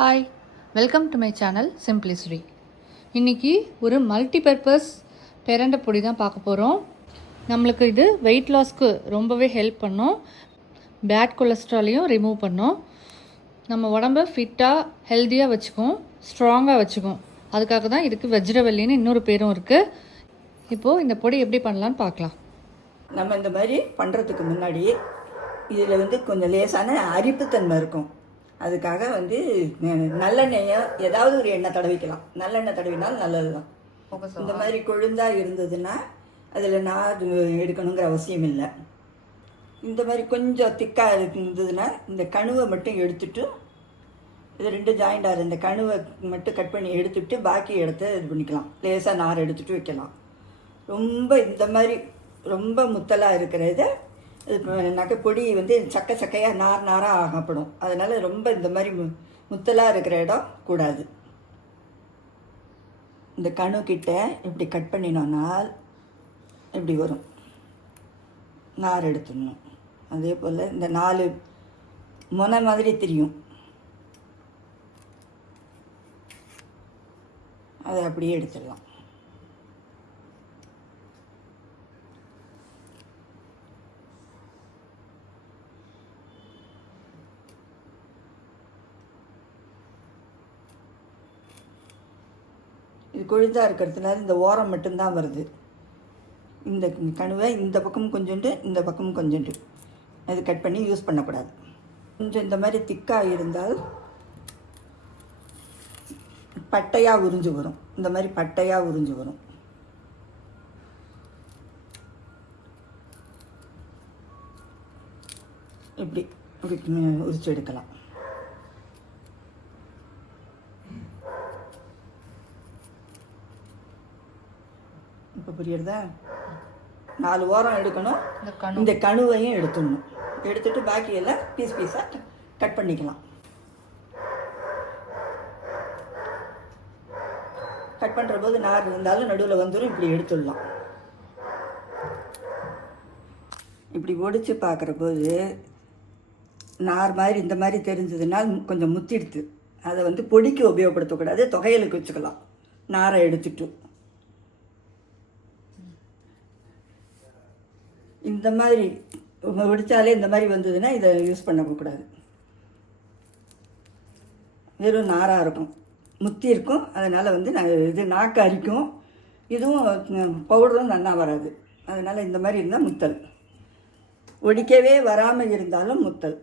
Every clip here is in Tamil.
Hi, welcome to my channel Simplisri. இன்றைக்கி ஒரு மல்டிபர்பஸ் பிரண்டை பொடி தான் பார்க்க போகிறோம். நம்மளுக்கு இது வெயிட் லாஸ்க்கு ரொம்பவே ஹெல்ப் பண்ணும். பேட் கொலஸ்ட்ராலையும் ரிமூவ் பண்ணும். நம்ம உடம்பை ஃபிட்டாக ஹெல்த்தியாக வச்சுக்கும், ஸ்ட்ராங்காக வச்சுக்கும். அதுக்காக தான் இதுக்கு வெஜ்ரவல்லின்னு இன்னொரு பேரும் இருக்குது. இப்போது இந்த பொடி எப்படி பண்ணலான்னு பார்க்கலாம். நம்ம இந்த மாதிரி பண்ணுறதுக்கு முன்னாடி இதில் கொஞ்சம் லேசான அரிப்புத்தன்மை இருக்கும். அதுக்காக நல்லெண்ணெயை ஏதாவது ஒரு எண்ணெய் தடவிக்கலாம். நல்லெண்ணெய் தடவினாலும் நல்லது தான். இந்த மாதிரி கொழுந்தாக இருந்ததுன்னா அதில் நார் எடுக்கணுங்கிற அவசியம் இல்லை. இந்த மாதிரி கொஞ்சம் திக்காக இருந்ததுன்னா இந்த கணுவை மட்டும் எடுத்துட்டு, இது ரெண்டு ஜாயிண்டாக இந்த கணுவை மட்டும் கட் பண்ணி எடுத்துட்டு பாக்கி இடத்த இது பண்ணிக்கலாம். லேசாக நார் எடுத்துகிட்டு வைக்கலாம். ரொம்ப இந்த மாதிரி ரொம்ப முத்தலாக இருக்கிறத நகை பொடி சக்கை சக்கையாக நார் நாராக ஆகப்படும். அதனால் ரொம்ப இந்த மாதிரி முத்தலாக இருக்கிற இடம் கூடாது. இந்த கணுக்கிட்ட இப்படி கட் பண்ணினோம்னால் இப்படி வரும். நார் எடுத்துடணும். அதே போல் இந்த 4 முனை மாதிரி தெரியும், அதை அப்படியே எடுத்துடலாம். இது கொழுந்தாக இருக்கிறதுனால இந்த ஓரம் மட்டும்தான் வருது. இந்த கணுவை இந்த பக்கம் கொஞ்சோண்டு இந்த பக்கம் கொஞ்சோண்டு அது கட் பண்ணி யூஸ் பண்ணக்கூடாது. கொஞ்சம் இந்த மாதிரி திக்காக இருந்தால் பட்டையாக உறிஞ்சு வரும். இந்த மாதிரி பட்டையாக உறிஞ்சு வரும். இப்படி இப்படி உரிச்சு எடுக்கலாம். இப்போ புரியுறதா? 4 ஓரம் எடுக்கணும். இந்த கணுவையும் எடுத்துடணும். எடுத்துட்டு பாக்கியெல்லாம் பீஸ் பீஸாக கட் பண்ணிக்கலாம். கட் பண்ணுற போது நார் இருந்தாலும் நடுவில் வந்துடும். இப்படி எடுத்துடலாம். இப்படி ஒடிச்சு பார்க்குற போது நார் மாதிரி இந்த மாதிரி தெரிஞ்சதுன்னா கொஞ்சம் முத்திடுது. அதை பொடிக்கு உபயோகப்படுத்தக்கூடாது, தொகையலுக்கு வச்சுக்கலாம். நாரை எடுத்துட்டு இந்த மாதிரி ஒடித்தாலே இந்த மாதிரி வந்ததுன்னா இதை யூஸ் பண்ணக்கூடாது. வெறும் நாராக இருக்கும், முத்தி இருக்கும். அதனால் இது நாக்கு அரிக்கும். இதுவும் பவுடரும் நல்லா வராது. அதனால் இந்த மாதிரி இருந்தால் முத்தல். ஒடிக்கவே வராமல் இருந்தாலும் முத்தல்.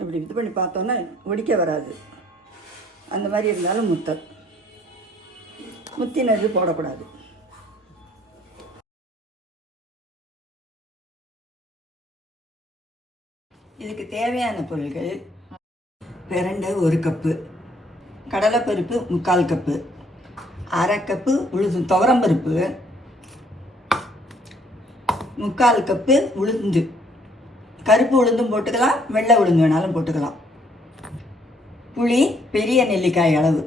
இப்படி இது பண்ணி பார்த்தோன்னா ஒடிக்க வராது. அந்த மாதிரி இருந்தாலும் முத்தல். முத்தினது போடக்கூடாது. இதுக்கு தேவையான பொருட்கள்: பிரண்டை 1 கப்பு, கடலைப்பருப்பு 3/4 கப்பு, 1/2 கப்பு துவரம்பருப்பு, 3/4 கப்பு உளுந்து. கருப்பு உளுந்தும் போட்டுக்கலாம், வெள்ளை உளுந்து வேணாலும் போட்டுக்கலாம். புளி பெரிய நெல்லிக்காய் அளவு,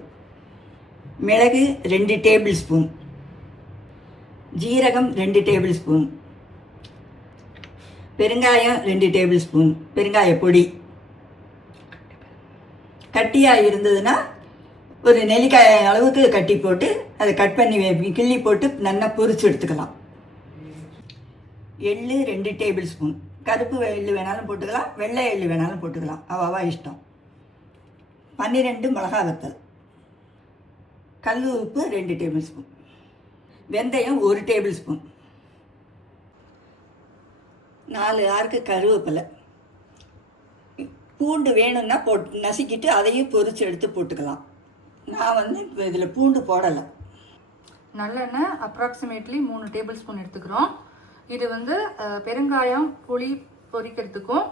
மிளகு 2 டேபிள் ஸ்பூன், ஜீரகம் 2 டேபிள் ஸ்பூன், பெருங்காயம் 2 டேபிள் ஸ்பூன், பெருங்காய பொடி. கட்டியாக இருந்ததுன்னா ஒரு நெல்லிக்காய் அளவுக்கு கட்டி போட்டு அதை கட் பண்ணி கிள்ளி போட்டு நல்லா பொரிச்சு எடுத்துக்கலாம். எள்ளு 2 டேபிள் ஸ்பூன், கருப்பு எள்ளு வேணாலும் போட்டுக்கலாம், வெள்ளை எள்ளு வேணாலும் போட்டுக்கலாம், அவாவா இஷ்டம். 12 மிளகா வத்தல், கல் உப்பு 2 டேபிள் ஸ்பூன், வெந்தயம் 1 டேபிள் ஸ்பூன், 4 ஆறுக்கு கருவேப்பிலை. பூண்டு வேணும்னா போட்டு நசுக்கிட்டு அதையும் பொரிச்சு எடுத்து போட்டுக்கலாம். நான் இப்போ இதில் பூண்டு போடலை. நல்லெண்ணெய் அப்ராக்சிமேட்லி 3 டேபிள் ஸ்பூன் எடுத்துக்கிறோம். இது பெருங்காயம் புளி பொரிக்கிறதுக்கும்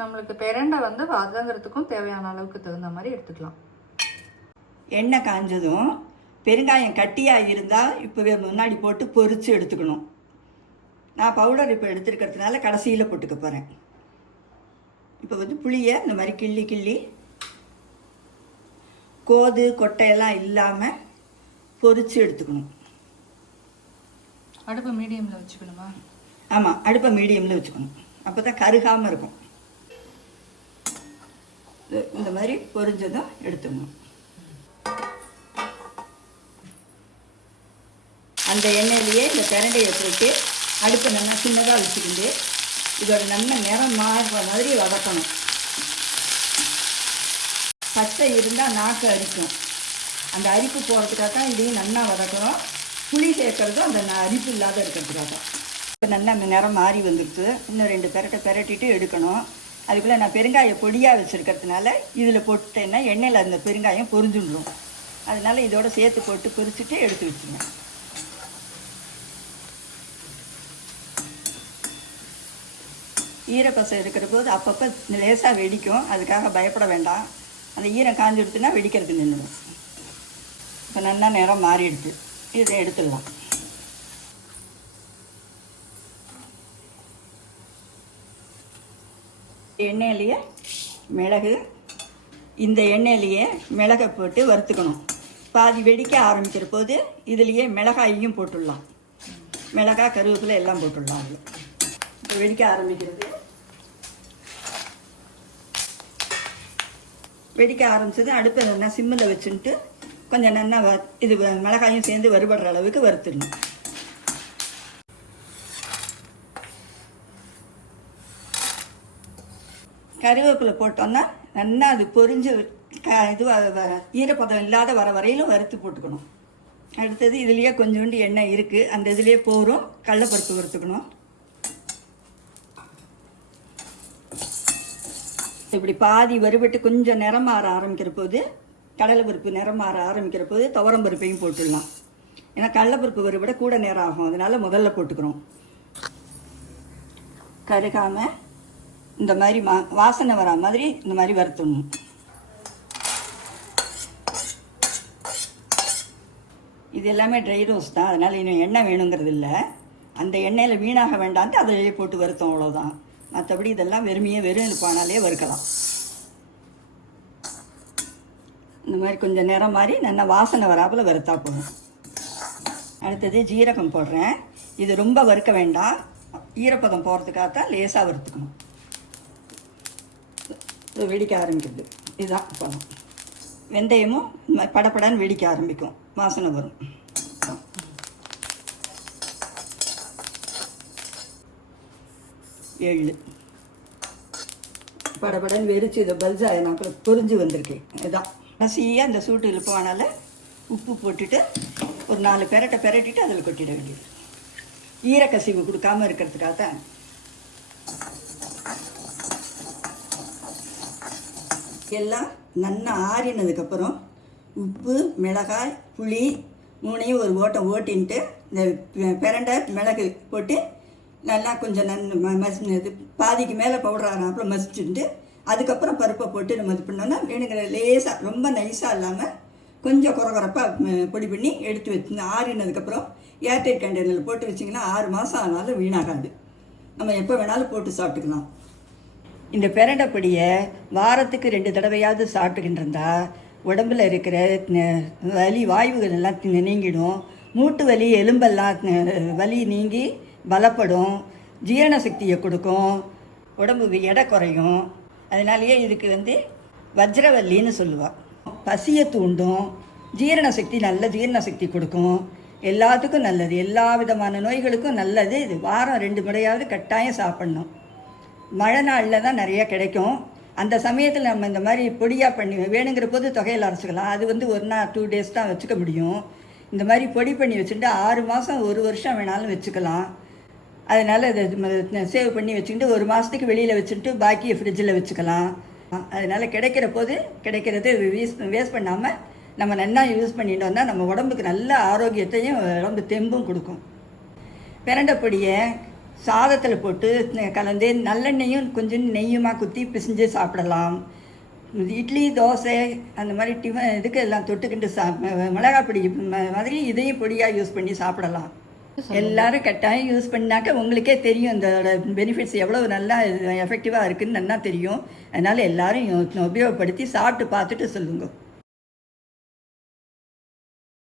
நம்மளுக்கு பிரண்டை வதங்கிறதுக்கும் தேவையான அளவுக்கு தகுந்த மாதிரி எடுத்துக்கலாம். எண்ணெய் காஞ்சதும் பெருங்காயம் கட்டியாக இருந்தால் இப்போ முன்னாடி போட்டு பொரிச்சு எடுத்துக்கணும். நான் பவுடர் இப்போ எடுத்துருக்கிறதுனால கடைசியில் போட்டுக்க போகிறேன். இப்போ புளியை இந்த மாதிரி கிள்ளி கிள்ளி கோது கொட்டையெல்லாம் இல்லாமல் பொரிச்சு எடுத்துக்கணும். அடுப்பை மீடியமில் வச்சுக்கணுமா? ஆமாம், அடுப்பை மீடியமில் வச்சுக்கணும். அப்போ தான் கருகாமல் இருக்கும். இந்த மாதிரி பொரிஞ்சதும் எடுத்துடணும். அந்த எண்ணெயிலேயே இந்த பிரண்டையை போட்டு அடுப்பை நல்லா சின்னதாக வச்சுக்கிண்டு இதோட நல்ல நிறம் மாறுற மாதிரி வதக்கணும். பச்சை இருந்தால் நாக்கு அரிக்கும். அந்த அரிப்பு போகிறதுக்காக தான் இதையும் நல்லா வதக்கணும். புளி சேர்க்கறதும் அந்த அரிப்பு இல்லாத இருக்கிறதுக்காக தான். இப்போ நல்லா நிறம் மாறி வந்துடுச்சு. இன்னும் 2 பெரட்டிட்டு எடுக்கணும். அதுக்குள்ளே நான் பெருங்காயம் பொடியாக வச்சுருக்கிறதுனால இதில் போட்டேன்னா எண்ணெயில் அந்த பெருங்காயம் பொரிஞ்சுடும். அதனால் இதோட சேர்த்து போட்டு பொரிச்சுட்டு எடுத்து வச்சுருவேன். ஈரப்பசை இருக்கிற போது அப்பப்போ லேசாக வெடிக்கும். அதுக்காக பயப்பட வேண்டாம். அந்த ஈரம் காஞ்சிடுச்சுன்னா வெடிக்கிறது நின்றுடும். இப்போ நல்லா நிறம் மாறிடுச்சு. இதை எடுத்துடலாம். எண்ணெயிலேயே மிளகு, இந்த எண்ணெயிலேயே மிளகை போட்டு வறுத்துக்கணும். பாதி வெடிக்க ஆரம்பிக்கிற போது இதுலேயே மிளகாயையும் போட்டுடலாம். மிளகாய், கருவேப்பிலை எல்லாம் போட்டுடலாம். அதில் இப்போ வெடிக்க ஆரம்பிக்கிறது. வெடிக்க ஆரம்பிச்சது அடுப்பை நல்லா சிம்மில் வச்சுட்டு கொஞ்சம் நல்லா இது மிளகாயும் சேர்ந்து வறுபடுற அளவுக்கு வறுத்துடணும். கருவேப்பிலை போட்டோன்னா நல்லா அது பொரிஞ்சு ஈரப்பதம் இல்லாத வர வரையிலும் வறுத்து போட்டுக்கணும். அடுத்தது இதுலேயே கொஞ்சோண்டு எண்ணெய் இருக்குது. அந்த இதுலேயே போரும் கடலைப்பருப்பு வறுத்துக்கணும். இப்படி பாதி வறுபட்டு கொஞ்சம் நிறம் மாற ஆரம்பிக்கிற போது கடலைப்பருப்பு நிறம் மாற ஆரம்பிக்கிற போது துவரம்பருப்பையும் போட்டுடலாம். ஏன்னா கடலைப்பருப்பு வறுபட கூட நேரம் ஆகும். அதனால் முதல்ல போட்டுக்கிறோம். கருகாமல் இந்த மாதிரி வாசனை வரா மாதிரி இந்த மாதிரி வறுத்துடணும். இது எல்லாமே ட்ரை ரோஸ்ட் தான். அதனால் இன்னும் எண்ணெய் வேணுங்கிறது இல்லை. அந்த எண்ணெயில் வீணாக வேண்டான்ட்டு அதிலேயே போட்டு வறுத்தோம், அவ்வளோதான். மற்றபடி இதெல்லாம் வெறும் பானாலே வறுக்கலாம். இந்த மாதிரி கொஞ்சம் நிறம் மாதிரி நல்லா வாசனை வராப்பில் வறுத்தா போதும். அடுத்தது ஜீரகம் போடுறேன். இது ரொம்ப வறுக்க வேண்டாம். ஈரப்பதம் போகிறதுக்காகத்தான் லேசாக வறுத்துக்கணும். இது வெடிக்க ஆரம்பிக்குது. இதுதான் பதம். வெந்தயமும் படப்படன்னு வெடிக்க ஆரம்பிக்கும். வாசனை வரும். எள்ளு படபடன்னு வெறிச்சு இதை பல்ஜா நான் பொரிஞ்சு வந்திருக்கேன். இதுதான் கடைசியாக அந்த சூட்டு இழுப்பானால உப்பு போட்டுட்டு ஒரு 4 பெரட்டிட்டு அதில் கொட்டிட வேண்டியது. ஈரக்கசிவு கொடுக்காமல் இருக்கிறதுக்காக தான். எல்லாம் நல்லா ஆறினதுக்கப்புறம் உப்பு, மிளகாய், புளி 3ஐயும் ஒரு ஓட்டம் ஓட்டின்ட்டு இந்த பிரண்டை மிளகு போட்டு நல்லா கொஞ்சம் இது பாதிக்கு மேலே பவுடர் ஆனாப்புல மசிச்சுட்டு அதுக்கப்புறம் பருப்பை போட்டு நம்ம இது பண்ணோன்னா வேணுங்கிற லேசாக ரொம்ப நைஸாக இல்லாமல் கொஞ்சம் குறப்பாக பொடி பண்ணி எடுத்து வச்சு ஆறினதுக்கப்புறம் ஏர்டைட் கண்டெய்னரில் போட்டு வச்சிங்கன்னா 6 மாதம் ஆனாலும் வீணாகாது. நம்ம எப்போ வேணாலும் போட்டு சாப்பிட்டுக்கலாம். இந்த பிரண்டை பொடியை வாரத்துக்கு 2 தடவையாவது சாப்பிட்டுக்கிட்டு உடம்பில் இருக்கிற வலி வாய்வுகள் எல்லாம் நீங்கிடும். மூட்டு வலி, எலும்பெல்லாம் வலி நீங்கி பலப்படும். ஜீரண சக்தியை கொடுக்கும். உடம்புக்கு எடை குறையும். அதனாலேயே இதுக்கு வஜ்ரவல்லின்னு சொல்லுவாள். பசியை தூண்டும். ஜீரண சக்தி, நல்ல ஜீரண சக்தி கொடுக்கும். எல்லாத்துக்கும் நல்லது. எல்லா விதமான நோய்களுக்கும் நல்லது. இது வாரம் 2 முறையாவது கட்டாயம் சாப்பிட்ணும். மழை நாளில் தான் நிறையா கிடைக்கும். அந்த சமயத்தில் நம்ம இந்த மாதிரி பொடியாக பண்ணி வேணுங்கிற போது தொகையில் அரைச்சிக்கலாம். அது 1 நாள் 2 டேஸ் தான் வச்சுக்க முடியும். இந்த மாதிரி பொடி பண்ணி வச்சுட்டு 6 மாதம் 1 வருஷம் வேணாலும் வச்சுக்கலாம். அதனால் இதை சேவ் பண்ணி வச்சுக்கிட்டு 1 மாதத்துக்கு வெளியில் வச்சுட்டு பாக்கியை ஃப்ரிட்ஜில் வச்சுக்கலாம். அதனால் கிடைக்கிற போது கிடைக்கிறது வேஸ்ட் பண்ணாமல் நம்ம நல்லா யூஸ் பண்ணிட்டோம்னா நம்ம உடம்புக்கு நல்ல ஆரோக்கியத்தையும் உடம்பு தெம்பும் கொடுக்கும். பிரண்டை பொடியை சாதத்தில் போட்டு கலந்து நல்லெண்ணெயும் கொஞ்சம் நெய்யுமா குத்தி பிசைஞ்சு சாப்பிடலாம். இட்லி, தோசை அந்த மாதிரி டிஃபன் இதுக்கு எல்லாம் தொட்டுக்கிட்டு மிளகாய் பொடி மாதிரி இதையும் பொடியாக யூஸ் பண்ணி சாப்பிடலாம். எல்லாரும் கட்டாயம் யூஸ் பண்ணாக்க உங்களுக்கே தெரியும் இதோட பெனிஃபிட்ஸ் எவ்வளோ நல்லா எஃபெக்டிவாக இருக்குதுன்னு நல்லா தெரியும். அதனால் எல்லோரும் உபயோகப்படுத்தி சாப்பிட்டு பார்த்துட்டு சொல்லுங்கள்.